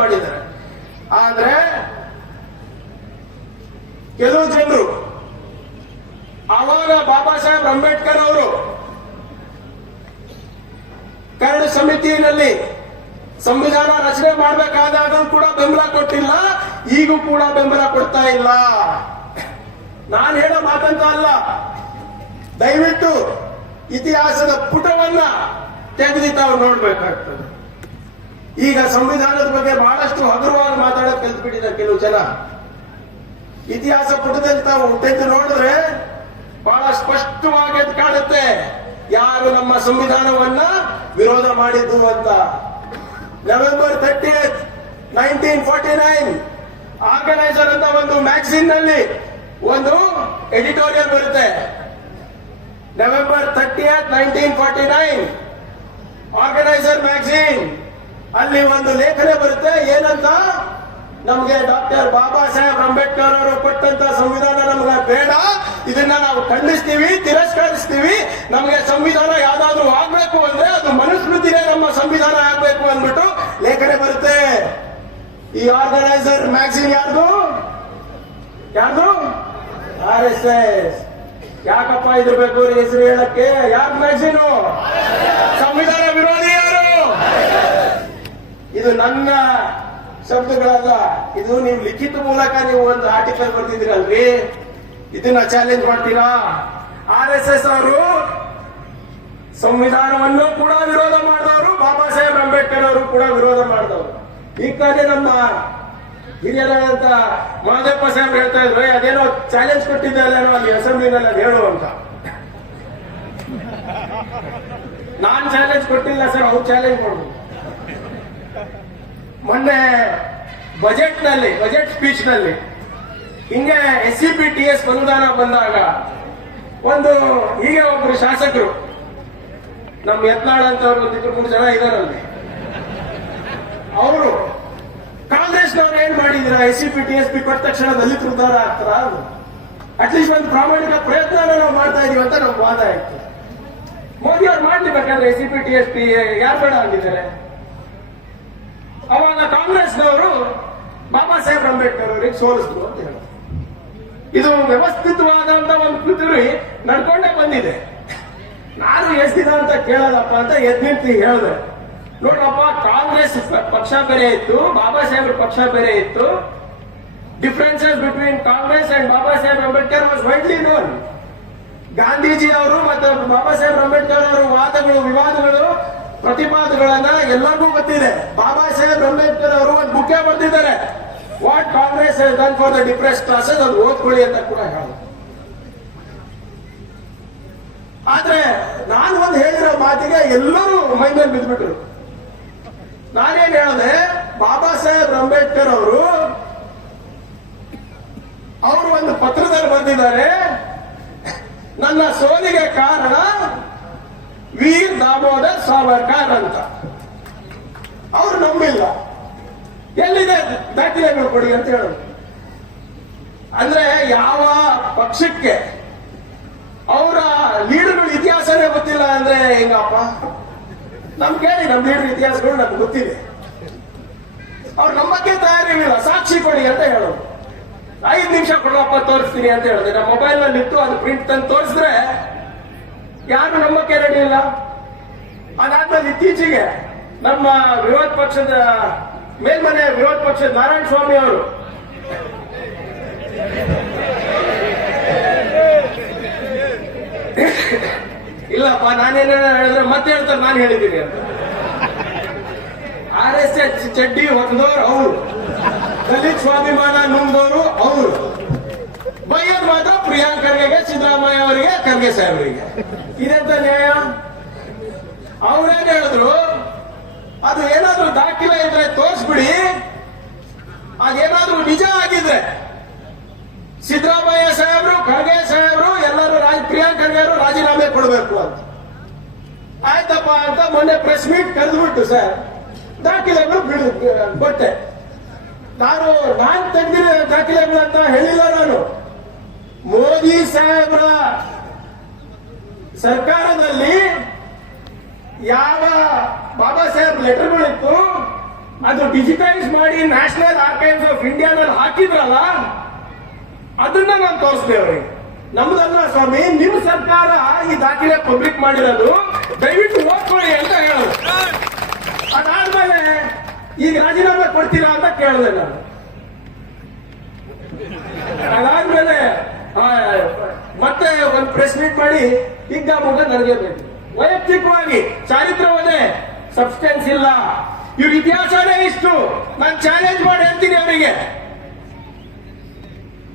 ಮಾಡಿದ್ದಾರೆ. ಆದ್ರೆ ಕೆಲವು ಜನರು ಆವಾಗ ಬಾಬಾ ಸಾಹೇಬ್ ಅಂಬೇಡ್ಕರ್ ಅವರು ಕರಡು ಸಮಿತಿಯಲ್ಲಿ ಸಂವಿಧಾನ ರಚನೆ ಮಾಡಬೇಕಾದಾಗ ಕೂಡ ಬೆಂಬಲ ಕೊಟ್ಟಿಲ್ಲ, ಈಗೂ ಕೂಡ ಬೆಂಬಲ ಕೊಡ್ತಾ ಇಲ್ಲ. ನಾನು ಹೇಳೋ ಮಾತಂತ ಅಲ್ಲ. ದಯವಿಟ್ಟು ಇತಿಹಾಸದ ಪುಟವನ್ನ ತೆಗೆದಿತ್ತ ನೋಡ್ಬೇಕಾಗ್ತದೆ. ಈಗ ಸಂವಿಧಾನದ ಬಗ್ಗೆ ಬಹಳಷ್ಟು ಹಗುರವಾಗಿ ಮಾತಾಡೋದು ಕಲ್ತ್ಬಿಟ್ಟಿದ ಕೆಲವು ಜನ. ಇತಿಹಾಸ ಪುಟದಲ್ಲಿ ತಾವು ಹುಟ್ಟಿದ್ದು ನೋಡಿದ್ರೆ ಬಹಳ ಸ್ಪಷ್ಟವಾಗಿ ಎದ್ದು ಕಾಣುತ್ತೆ. ಯಾರು ನಮ್ಮ ಸಂವಿಧಾನವನ್ನ ವಿರೋಧ ಮಾಡಿದ್ದು ಅಂತ. November thirty nineteen forty nine organiser ಅಂತ ಒಂದು ಮ್ಯಾಗಝಿನ್ನಲ್ಲಿ ಒಂದು ಎಡಿಟೋರಿಯಲ್ ಬರುತ್ತೆ. November thirty nineteen forty nine organiser magazine ಅಲ್ಲಿ ಒಂದು ಲೇಖನೆ ಬರುತ್ತೆ, ಏನಂತ? ನಮಗೆ ಡಾಕ್ಟರ್ ಬಾಬಾ ಸಾಹೇಬ್ ಅಂಬೇಡ್ಕರ್ ಅವರು ಕೊಟ್ಟಂತ ಸಂವಿಧಾನ ನಮ್ಗೆ ಬೇಡ. ಇದನ್ನ ನಾವು ಖಂಡಿಸ್ತೀವಿ, ತಿರಸ್ಕರಿಸ್ತೀವಿ. ನಮಗೆ ಸಂವಿಧಾನ ಯಾವ್ದಾದ್ರು ಆಗ್ಬೇಕು ಅಂದ್ರೆ ಅದು ಮನುಸ್ಮೃತಿನೇ ನಮ್ಮ ಸಂವಿಧಾನ ಆಗ್ಬೇಕು ಅಂದ್ಬಿಟ್ಟು ಲೇಖನೆ ಬರುತ್ತೆ. ಈ ಆರ್ಗನೈಸರ್ ಮ್ಯಾಗ್ಸಿನ್ ಯಾರ್ದು? ಯಾರ್ದು? ಆರ್ ಎಸ್ ಎಸ್ ಯಾಕಪ್ಪ ಇದ್ರ ಬೇಕು ಹೆಸರು ಹೇಳಕ್ಕೆ? ಯಾರ್ ಮ್ಯಾಗ್ಸಿನ್ ಸಂವಿಧಾನ ವಿರೋಧಿ ಇದು ನನ್ನ ಶಬ್ದಗಳಲ್ಲ ಇದು ನೀವು ಲಿಖಿತ ಮೂಲಕ ನೀವು ಒಂದು ಆರ್ಟಿಕಲ್ ಬರ್ತಿದ್ದೀರಲ್ರಿ ಇದನ್ನ ಚಾಲೆಂಜ್ ಮಾಡ್ತೀರಾ? ಆರ್ ಎಸ್ ಎಸ್ ಅವರು ಸಂವಿಧಾನವನ್ನು ಕೂಡ ವಿರೋಧ ಮಾಡಿದವರು ಬಾಬಾ ಸಾಹೇಬ್ ಅಂಬೇಡ್ಕರ್ ಅವರು ಕೂಡ ವಿರೋಧ ಮಾಡಿದವರು. ಈ ನಮ್ಮ ಹಿರಿಯರಾದಂತ ಮಹದೇವಪ್ಪ ಸಾಹೇಬ್ ಹೇಳ್ತಾ ಇದ್ರು "ಏ, ಅದೇನೋ ಚಾಲೆಂಜ್ ಕೊಟ್ಟಿದ್ದೇನೋ ಅಲ್ಲಿ ಅಸೆಂಬ್ಲಿನಲ್ಲಿ ಅದು ಹೇಳು ಅಂತ. ನಾನ್ ಚಾಲೆಂಜ್ ಕೊಟ್ಟಿಲ್ಲ ಸರ್ ಅವ್ರು ಚಾಲೆಂಜ್ ಮಾಡ್ಬೋದು ಮೊನ್ನೆ ಬಜೆಟ್ನಲ್ಲಿ ಬಜೆಟ್ ಸ್ಪೀಚ್ನಲ್ಲಿ ಹಿಂಗೆ S C P T S ಅನುದಾನ ಬಂದಾಗ ಒಂದು ಹೀಗೆ ಒಬ್ರು ಶಾಸಕರು, ನಮ್ಮ ಯತ್ನಾಳ್ ಅಂತ ಅವ್ರು ಒಂದಿಬ್ರು ಮೂರು ಜನ ಇದಾರಲ್ಲಿ. ಅವರು, ಕಾಂಗ್ರೆಸ್ನವ್ರು ಏನ್ ಮಾಡಿದ್ರ? S C P T S P ಕೊಟ್ಟ ತಕ್ಷಣ ದಲಿತ ಉದ್ಧಾರ ಆಗ್ತಾರ ಅಟ್ಲೀಸ್ಟ್ ಒಂದು ಪ್ರಾಮಾಣಿಕ ಪ್ರಯತ್ನ ನಾವು ಮಾಡ್ತಾ ಇದೀವಿ ಅಂತ ನಮ್ಗೆ ವಾದ ಆಯ್ತು. ಮೋದಿ ಅವ್ರು ಮಾಡ್ಲಿ ಬೇಕಾದ್ರೆ S C P T S P ಯಾರು ಬೇಡ ಅಂದಿದ್ದಾರೆ? ಅವಾಗ ಕಾಂಗ್ರೆಸ್ನವರು ಬಾಬಾ ಸಾಹೇಬ್ ಅಂಬೇಡ್ಕರ್ ಅವರಿಗೆ ಸೋಲಿಸಿದ್ರು ಅಂತ ಇದು ವ್ಯವಸ್ಥಿತವಾದಂತ ಒಂದು ಕೃತಿ ನಡ್ಕೊಂಡೇ ಬಂದಿದೆ. ನಾನು ಎಷ್ಟಿದೆ ಅಂತ ಕೇಳೋದಪ್ಪ ಅಂತ ಎದ್ನಿಂತಿ ಹೇಳಿದೆ. ನೋಡ್ರಪ್ಪ, ಕಾಂಗ್ರೆಸ್ ಪಕ್ಷ ಬೇರೆ ಇತ್ತು, ಬಾಬಾ ಸಾಹೇಬ್ರ ಪಕ್ಷ ಬೇರೆ ಇತ್ತು. Differences between Congress and Baba Saheb Ambedkar was widely known Gandhiji ಅವರು ಮತ್ತು ಬಾಬಾ ಸಾಹೇಬ್ ಅಂಬೇಡ್ಕರ್ ಅವರ ವಾದಗಳು, ವಿವಾದಗಳು ಪ್ರತಿಪಾದಗಳನ್ನ ಎಲ್ಲರಿಗೂ ಗೊತ್ತಿದೆ. ಬಾಬಾ ಸಾಹೇಬ್ ಅಂಬೇಡ್ಕರ್ ಅವರು ಒಂದು ಬುಕ್ಕೆ ಬರೆದಿದ್ದಾರೆ. What Congress done for the depressed classes ಅದು ಓದ್ಕೊಳ್ಳಿ ಅಂತ ಕೂಡ ಹೇಳಿದ್ರು ಆದ್ರೆ ನಾನು ಒಂದು ಹೇಳಿರೋ ಮಾತಿಗೆ ಎಲ್ಲರೂ ಮೈ ಮೇಲೆ ಬಿದ್ಬಿಟ್ರು. ನಾನೇನ್ ಹೇಳಿದೆ ಬಾಬಾ ಸಾಹೇಬ್ ಅಂಬೇಡ್ಕರ್ ಅವರು ಅವರು ಒಂದು ಪತ್ರದಲ್ಲಿ ಬಂದಿದ್ದಾರೆ ನನ್ನ ಸೋಲಿಗೆ ಕಾರಣ ವೀರ್ ದಾಮೋದರ್ ಸಾವರ್ಕರ್ ಅಂತ. ಅವ್ರು ನಂಬಿಲ್ಲ. ಎಲ್ಲಿದೆ ದಾಖಲೆಗಳು ಕೊಡಿ ಅಂತ ಹೇಳೋದು. ಅಂದ್ರೆ ಯಾವ ಪಕ್ಷಕ್ಕೆ ಅವರ ಲೀಡರ್ಗಳ ಇತಿಹಾಸನೇ ಗೊತ್ತಿಲ್ಲ ಅಂದ್ರೆ ಹೆಂಗಪ್ಪ? ನಮ್ ಕೇಳಿ ನಮ್ ಲೀಡರ್ ಇತಿಹಾಸಗಳು ನಮ್ಗೆ ಗೊತ್ತಿದೆ. ಅವ್ರು ನಂಬಕ್ಕೆ ತಯಾರಿರಲಿಲ್ಲ ಸಾಕ್ಷಿ ಕೊಡಿ ಅಂತ ಹೇಳೋದು. ಐದು ನಿಮಿಷ ಕೊಡಪ್ಪ ತೋರಿಸ್ತೀನಿ ಅಂತ ಹೇಳಿದೆ. ನಮ್ಮ ಮೊಬೈಲ್ನಲ್ಲಿ ಇತ್ತು ಅದು ಪ್ರಿಂಟ್ ತಂದು ತೋರಿಸಿದ್ರೆ ಯಾರು ನಂಬಕ್ಕೆ ರೆಡಿ ಇಲ್ಲ? ಅದಾದ್ಮೇಲೆ ಇತ್ತೀಚೆಗೆ ನಮ್ಮ ವಿರೋಧ ಪಕ್ಷದ ಮೇಲ್ಮನೆ ವಿರೋಧ ಪಕ್ಷದ ನಾರಾಯಣ ಸ್ವಾಮಿ ಅವರು. ಇಲ್ಲಪ್ಪ ನಾನೇನ ಹೇಳಿದ್ರೆ ಮತ್ತೆ ಹೇಳ್ತಾರೆ, ನಾನು ಹೇಳಿದ್ದೀನಿ ಅಂತ. ಆರ್ ಎಸ್ ಎಸ್ ಚಡ್ಡಿ ಹೊಡೆದವ್ರು ಅವರು. ದಲಿತ್ ಸ್ವಾಭಿಮಾನ ನುಂಗೋರು ಅವರು. ಬೈಯೋದು ಮಾತ್ರ ಪ್ರಿಯಾಂಕ್ ಖರ್ಗೆಗೆ ಸಿದ್ದರಾಮಯ್ಯ ಅವರಿಗೆ, ಖರ್ಗೆ ಸಾಹೇಬರಿಗೆ. ಇದೆಂತ ನ್ಯಾಯ? ಅವ್ರೇನ್ ಹೇಳಿದ್ರು? ಅದು ಏನಾದ್ರೂ ದಾಖಲೆ ಇದ್ರೆ ತೋರಿಸ್ಬಿಡಿ. ಅದೇನಾದ್ರೂ ನಿಜ ಆಗಿದ್ರೆ. ಸಿದ್ದರಾಮಯ್ಯ ಸಾಹೇಬರು, ಖರ್ಗೆ ಸಾಹೇಬರು, ಎಲ್ಲರೂ ಪ್ರಿಯಾಂಕ್ ಖರ್ಗೆ ಅವರು ರಾಜೀನಾಮೆ ಕೊಡಬೇಕು ಅಂತ. ಆಯ್ತಪ್ಪ ಅಂತ ಮೊನ್ನೆ ಪ್ರೆಸ್ ಮೀಟ್ ಕರೆದ್ಬಿಟ್ಟು ಸರ್ ದಾಖಲೆಗಳು ಬಿಡು ಕೊಟ್ಟೆ. ನಾನು ನಾನು ತೆಗೆದಿರೋ ದಾಖಲೆಗಳು ಅಂತ ಹೇಳಿಲ್ಲ ನಾನು. ಮೋದಿ ಸಾಹೇಬರ ಸರ್ಕಾರದಲ್ಲಿ ಯಾವ ಬಾಬಾ ಸಾಹೇಬ್ ಲೆಟರ್ಗಳಿತ್ತು, ಅದು ಡಿಜಿಟೈಸ್ ಮಾಡಿ ನ್ಯಾಷನಲ್ ಆರ್ಕೈವ್ಸ್ ಆಫ್ ಇಂಡಿಯಾದಲ್ಲಿ ಹಾಕಿದ್ರಲ್ಲ, ಅದನ್ನ ನಾನು ತೋರಿಸ್ದೆ ಅವ್ರಿಗೆ. ನಮ್ದಲ್ಲ ಸ್ವಾಮಿ? ನಿಮ್ ಸರ್ಕಾರ ಈ ದಾಖಲೆ ಪಬ್ಲಿಕ್ ಮಾಡಿರೋದು, ದಯವಿಟ್ಟು ಓದ್ಕೊಳ್ಳಿ ಅಂತ ಹೇಳೋದು. ಅದಾದ್ಮೇಲೆ ಈಗ ರಾಜೀನಾಮೆ ಕೊಡ್ತೀರಾ ಅಂತ ಕೇಳಿದೆ ನಾನು. ಅದಾದ್ಮೇಲೆ ಮತ್ತೆ ಒಂದು ಪ್ರೆಸ್ ಮೀಟ್ ಮಾಡಿ ಹಿಗ್ಗ ಮುಂದೆ ನನಗೆ ಬೇಕು. ವೈಯಕ್ತಿಕವಾಗಿ ಚಾರಿತ್ರವದೇ ಸಬ್ಸ್ಟೆನ್ಸ್ ಇಲ್ಲ. ಇವ್ರ ಇತಿಹಾಸನೇ ಇಷ್ಟು. ನಾನು ಚಾಲೆಂಜ್ ಮಾಡಿ ಹೇಳ್ತೀನಿ ಅವರಿಗೆ.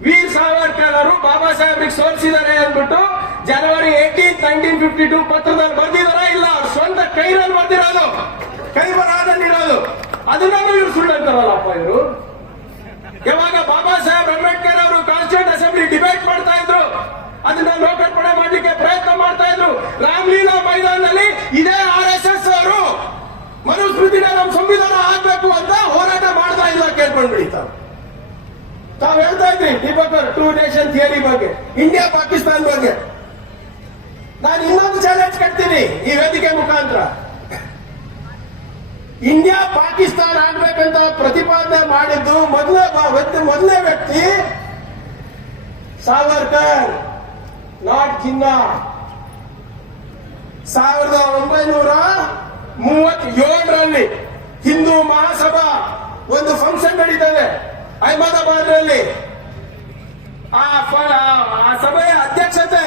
ವೀರ್ ಸಾವರ್ಕರ್ ಅವರು ಬಾಬಾ ಸಾಹೇಬ್ರಿಗೆ ಸೋಲಿಸಿದ್ದಾರೆ ಅಂದ್ಬಿಟ್ಟು January eighteen nineteen fifty two ಪತ್ರದಲ್ಲಿ ಬರ್ದಿದಾರ ಇಲ್ಲ? ಸ್ವಂತ ಕೈರಲ್ಲಿ ಬರ್ದಿರೋದು. ಕೈ ಬರಹದಲ್ಲಿರೋದು. ಅದನ್ನೂ ಇವ್ರು ಸುಳ್ಳು ಅಂತಾರಲ್ಲಪ್ಪ ಇವರು. ಯಾವಾಗ ಬಾಬಾ ಸಾಹೇಬ್ ಅಂಬೇಡ್ಕರ್ ಅವರು ಕಾನ್ಸ್ಟಿಟ್ಯೂಂಟ್ ಅಸೆಂಬ್ಲಿ ಡಿಬೇಟ್ ಮಾಡ್ತಾ ಇದ್ರು ಅದನ್ನ ಲೋಕಾರ್ಪಣೆ ಮಾಡ್ಲಿಕ್ಕೆ ಪ್ರಯತ್ನ ಮಾಡ್ತಾ ಇದ್ರು. ರಾಮ್ಲೀಲಾ ಮೈದಾನದಲ್ಲಿ ಇದೇ ಆರ್ ಎಸ್ ಎಸ್ ಅವರು ಮನುಸ್ಮೃತಿನ ನಮ್ಮ ಸಂವಿಧಾನ ಆಗ್ಬೇಕು ಅಂತ ಹೋರಾಟ ಮಾಡ್ತಾ ಇಲ್ಲ ಕೇಳ್ಕೊಂಡ್ಬಿಡಿ ತಾವು. ತಾವ್ ಹೇಳ್ತಾ ಇದ್ರಿ, ದೀಪಕರ್ ಟೂ ನೇಷನ್ ಥಿಯರಿ ಬಗ್ಗೆ ಇಂಡಿಯಾ ಪಾಕಿಸ್ತಾನ ಬಗ್ಗೆ. ನಾನು ಇನ್ನೊಂದು ಚಾಲೆಂಜ್ ಕಟ್ತೀನಿ ಈ ವೇದಿಕೆ ಮುಖಾಂತರ. ಇಂಡಿಯಾ ಪಾಕಿಸ್ತಾನ ಆಗ್ಬೇಕಂತ ಪ್ರತಿಪಾದನೆ ಮಾಡಿದ್ದು ಮೊದಲೇ ಮೊದಲನೇ ವ್ಯಕ್ತಿ ಸಾವರ್ಕರ್. ನಾಟ್ ಚಿನ್ನ ಸಾವಿರದ ಒಂಬೈನೂರ ಮೂವತ್ತೇಳರಲ್ಲಿ ಹಿಂದೂ ಮಹಾಸಭಾ ಒಂದು ಫಂಕ್ಷನ್ ನಡೀತದೆ ಅಹಮದಾಬಾದ್ನಲ್ಲಿ ಆ ಸಭೆಯ ಅಧ್ಯಕ್ಷತೆ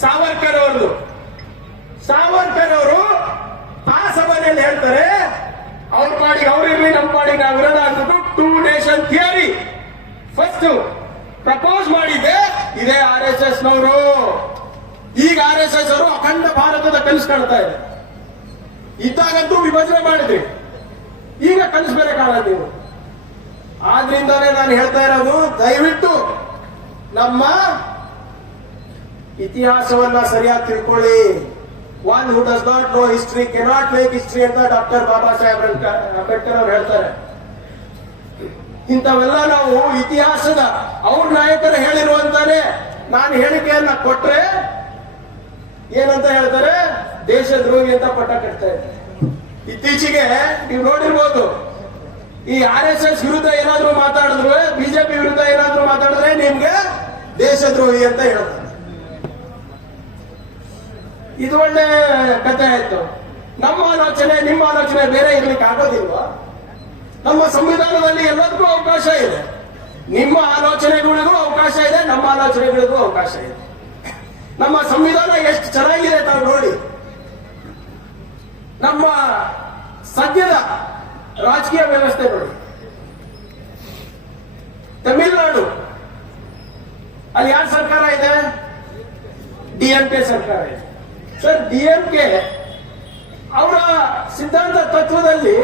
ಸಾವರ್ಕರ್ ಅವರದು ಸಾವರ್ಕರ್ ಅವರು ಆ ಸಭೆಯಲ್ಲಿ ಹೇಳ್ತಾರೆ ಅವ್ರ ಪಾಡಿಗೆ ಅವ್ರಿರ್ಲಿ ನಮ್ಮ ಪಾಡಿಗೆ ನಾವು ಇರೋದ ಅಂದ್ಬಿಟ್ಟು two nation theory first propose ಮಾಡಿದ್ದೆ ಇದೇ ಆರ್ ಎಸ್ ಎಸ್ ನವರು. ಈಗ ಆರ್ ಎಸ್ ಎಸ್ ಅವರು ಅಖಂಡ ಭಾರತದ ಕನಸು ಕಾಣ್ತಾ ಇದೆ. ಇದ್ದಾಗಂತೂ ವಿಭಜನೆ ಮಾಡಿದ್ರಿ. ಈಗ ಕನಸು ಬೇರೆ ಕಾಣೋದು ನೀವು ಆದ್ರಿಂದಾನೇ ನಾನು ಹೇಳ್ತಾ ಇರೋದು, ದಯವಿಟ್ಟು ನಮ್ಮ ಇತಿಹಾಸವನ್ನ ಸರಿಯಾಗಿ ತಿಳ್ಕೊಳ್ಳಿ. One who does not know history cannot make history ಅಂತ ಡಾಕ್ಟರ್ ಬಾಬಾ ಸಾಹೇಬ್ ಅಂಬೇಡ್ಕರ್ ಅವ್ರು ಹೇಳ್ತಾರೆ. ಇಂಥವೆಲ್ಲ ನಾವು ಇತಿಹಾಸದ ಅವ್ರ ನಾಯಕರು ಹೇಳಿರುವಂತಾನೆ ನಾನು ಹೇಳಿಕೆಯನ್ನ ಕೊಟ್ರೆ ಏನಂತ ಹೇಳ್ತಾರೆ? ದೇಶದ್ರೋಹಿ ಅಂತ ಪಟ್ಟ ಕಟ್ತಾ ಇದ್ದಾರೆ. ಇತ್ತೀಚೆಗೆ ನೀವು ನೋಡಿರ್ಬೋದು, ಈ ಆರ್ ಎಸ್ ಎಸ್ ವಿರುದ್ಧ ಏನಾದ್ರೂ ಮಾತಾಡಿದ್ರು ಬಿಜೆಪಿ ವಿರುದ್ಧ ಏನಾದ್ರೂ ಮಾತಾಡಿದ್ರೆ ನಿಮ್ಗೆ ದೇಶದ್ರೋಹಿ ಅಂತ ಹೇಳ್ತಾರೆ. ಇದು ಒಳ್ಳೆ ಕಥೆ ಆಯ್ತು. ನಮ್ಮ ಆಲೋಚನೆ, ನಿಮ್ಮ ಆಲೋಚನೆ ಬೇರೆ ಇರ್ಲಿಕ್ಕೆ ಆಗೋದಿಲ್ವಾ? ನಮ್ಮ ಸಂವಿಧಾನದಲ್ಲಿ ಎಲ್ಲದಕ್ಕೂ ಅವಕಾಶ ಇದೆ. ನಿಮ್ಮ ಆಲೋಚನೆಗಳಿಗೂ ಅವಕಾಶ ಇದೆ, ನಮ್ಮ ಆಲೋಚನೆಗಳಿಗೂ ಅವಕಾಶ ಇದೆ. ನಮ್ಮ ಸಂವಿಧಾನ ಎಷ್ಟು ಚೆನ್ನಾಗಿದೆ ತಾವು ನೋಡಿ. ನಮ್ಮ ಸದ್ಯದ ರಾಜಕೀಯ ವ್ಯವಸ್ಥೆ ನೋಡಿ. ತಮಿಳುನಾಡು, ಅಲ್ಲಿ ಯಾರ ಸರ್ಕಾರ ಇದೆ? ಡಿಎಂಕೆ ಸರ್ಕಾರ ಇದೆ. ಸರ್ ಡಿಎಂಕೆ ಅವರ ಸಿದ್ಧಾಂತ ತತ್ವದಲ್ಲಿ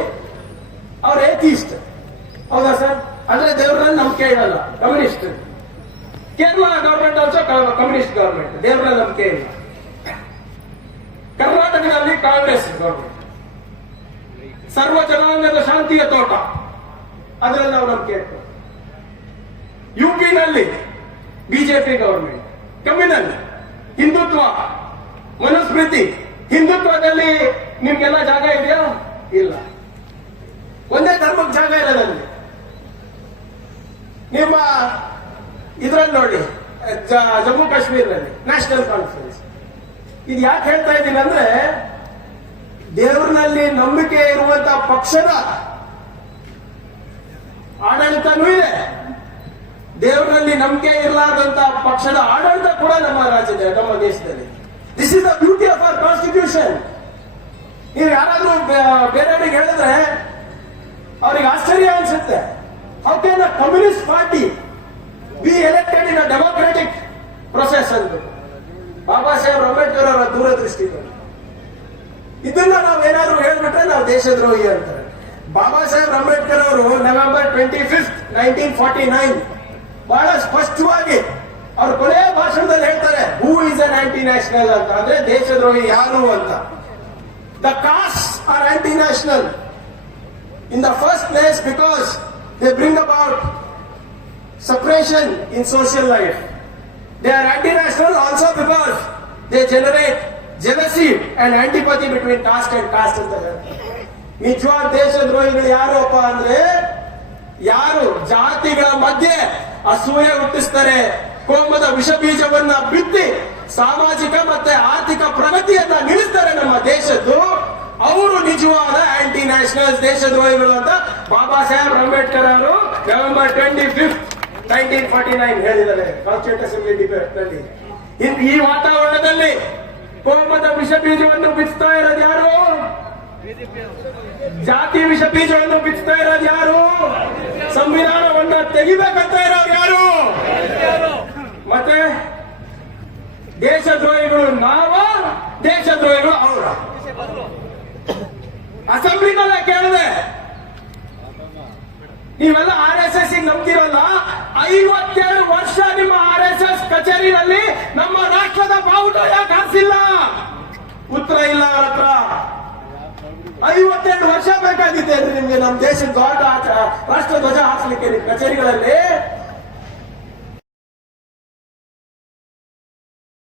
ಅವ್ರ ಏಥಿಸ್ಟ್ ಹೌದಾ ಸರ್? ಅಂದ್ರೆ ದೇವರಲ್ಲಿ ನಂಬಿಕೆ ಇರಲ್ಲ communist. Kerala government also communist government ದೇವರಲ್ಲಿ ನಂಬಿಕೆ ಇಲ್ಲ ಕರ್ನಾಟಕದಲ್ಲಿ ಕಾಂಗ್ರೆಸ್ ಗವರ್ಮೆಂಟ್ ಸರ್ವ ಜನಾಂಗದ ಶಾಂತಿಯ ತೋಟ. ಅದರಲ್ಲಿ ನಾವು ನಂಬಿಕೆ ಇರ್ತದೆ ಯುಪಿನಲ್ಲಿ ಬಿಜೆಪಿ ಗವರ್ಮೆಂಟ್ ಕಮ್ಮಿನಲ್ಲಿ ಹಿಂದುತ್ವ, ಮನುಸ್ಮೃತಿ, ಹಿಂದುತ್ವದಲ್ಲಿ ನಿಮ್ಗೆಲ್ಲ ಜಾಗ ಇದೆಯಾ? ಇಲ್ಲ ಒಂದೇ ಧರ್ಮಕ್ಕೆ ಜಾಗ ಇರೋದಲ್ಲಿ ನಿಮ್ಮ ಇದ್ರಲ್ಲಿ ನೋಡಿ ಜಮ್ಮು ಕಾಶ್ಮೀರದಲ್ಲಿ ನ್ಯಾಷನಲ್ ಕಾನ್ಫರೆನ್ಸ್ ಇದು ಯಾಕೆ ಹೇಳ್ತಾ ಇದ್ದೀನಿ ಅಂದ್ರೆ ದೇವರಲ್ಲಿ ನಂಬಿಕೆ ಇರುವಂತ ಪಕ್ಷದ ಆಡಳಿತನೂ ಇದೆ. ದೇವರಲ್ಲಿ ನಂಬಿಕೆ ಇರಲಾರದಂತ ಪಕ್ಷದ ಆಡಳಿತ ಕೂಡ ನಮ್ಮ ರಾಜ್ಯದ, ನಮ್ಮ ದೇಶದಲ್ಲಿ. This is the beauty of our constitution ನೀವು ಯಾರಾದ್ರೂ ಬೇರೆಯವರಿಗೆ ಹೇಳಿದ್ರೆ, ಅವ್ರಿಗೆ ಆಶ್ಚರ್ಯ ಅನ್ಸುತ್ತೆ. ಅದೇನ communist party be elected in democratic process ಅಂತ ಬಾಬಾ ಸಾಹೇಬ್ ಅಂಬೇಡ್ಕರ್ ಅವರ ದೂರದೃಷ್ಟಿ. ಇದನ್ನ ನಾವು ಏನಾದ್ರೂ ಹೇಳ್ಬಿಟ್ರೆ ನಾವು ದೇಶದ್ರೋಹಿ ಅಂತಾರೆ ಬಾಬಾ ಸಾಹೇಬ್ ಅಂಬೇಡ್ಕರ್ ಅವರು November twenty fifth nineteen forty nine ಬಹಳ ಸ್ಪಷ್ಟವಾಗಿ ಅವ್ರ ಕೊನೆಯ ಭಾಷಣದಲ್ಲಿ ಹೇಳ್ತಾರೆ who is an anti national ಅಂತ? ಅಂದ್ರೆ ದೇಶದ್ರೋಹಿ ಯಾರು ಅಂತ. The caste are anti national in the first place because they bring about separation in social life. They are anti-national also because they generate jealousy and antipathy between caste and caste ಅಂತ ನಿಜವಾದ ದೇಶದ್ರೋಹಿಗಳು ಯಾರಪ್ಪ ಅಂದ್ರೆ ಯಾರು ಜಾತಿಗಳ ಮಧ್ಯೆ ಅಸೂಯೆ ಹುಟ್ಟಿಸ್ತಾರೆ, ಕೋಮದ ವಿಷ ಬೀಜವನ್ನ ಬಿತ್ತಿ ಸಾಮಾಜಿಕ ಮತ್ತೆ ಆರ್ಥಿಕ ಪ್ರಗತಿಯನ್ನ ನಿಲ್ಲಿಸ್ತಾರೆ ನಮ್ಮ ದೇಶದ್ದು ಅವರು ನಿಜವಾದ ಆಂಟಿ ನ್ಯಾಷನಲ್ ದೇಶದ್ರೋಹಿಗಳು ಅಂತ ಬಾಬಾ ಸಾಹೇಬ್ ಅಂಬೇಡ್ಕರ್ ಅವರು November twenty fifth nineteen forty nine ಹೇಳಿದ್ದಾರೆ ಕಾನ್ಸ್ಟಿಟ್ಯೂಟ್ ಅಸೆಂಬ್ಲಿ ಈ ವಾತಾವರಣದಲ್ಲಿ ಕೋಮದ ವಿಷ ಬೀಜವನ್ನು ಬಿಚ್ಚುತ್ತಾ ಇರೋದು ಯಾರು? ಜಾತಿ ವಿಷ ಬೀಜವನ್ನು ಬಿಚ್ಚುತ್ತಾ ಇರೋದು ಯಾರು? ಸಂವಿಧಾನವನ್ನ ತೆಗಿಬೇಕಂತ ಇರೋರು ಯಾರು? ಮತ್ತೆ ದೇಶದ್ರೋಹಿಗಳು ನಾವ, ದೇಶದ್ರೋಹಿಗಳು ಅವರ? ಅಸೆಂಬ್ಲಿನಲ್ಲೇ ಕೇಳಿದೆ. ನೀವೆಲ್ಲ ಆರ್ ಎಸ್ ಎಸ್ ನಂಬ್ತಿರಲ್ಲ ಐವತ್ತೆರಡು ವರ್ಷ ನಿಮ್ಮ ಆರ್ ಎಸ್ ಎಸ್ ಕಚೇರಿನಲ್ಲಿ ನಮ್ಮ ರಾಷ್ಟ್ರದ ಬಾವುಟ ಯಾಕೆ ಹಾರಿಸಿಲ್ಲ ಉತ್ತರ ಇಲ್ಲ ಅವ್ರ ಹತ್ರ. ಐವತ್ತೆರಡು ವರ್ಷ ಬೇಕಾಗಿದೆ ನಿಮ್ಗೆ? ನಮ್ಮ ದೇಶದ ದೊಡ್ಡ ರಾಷ್ಟ್ರ ಧ್ವಜ ಹಾಕ್ಲಿಕ್ಕೆ ಕಚೇರಿಗಳಲ್ಲಿ.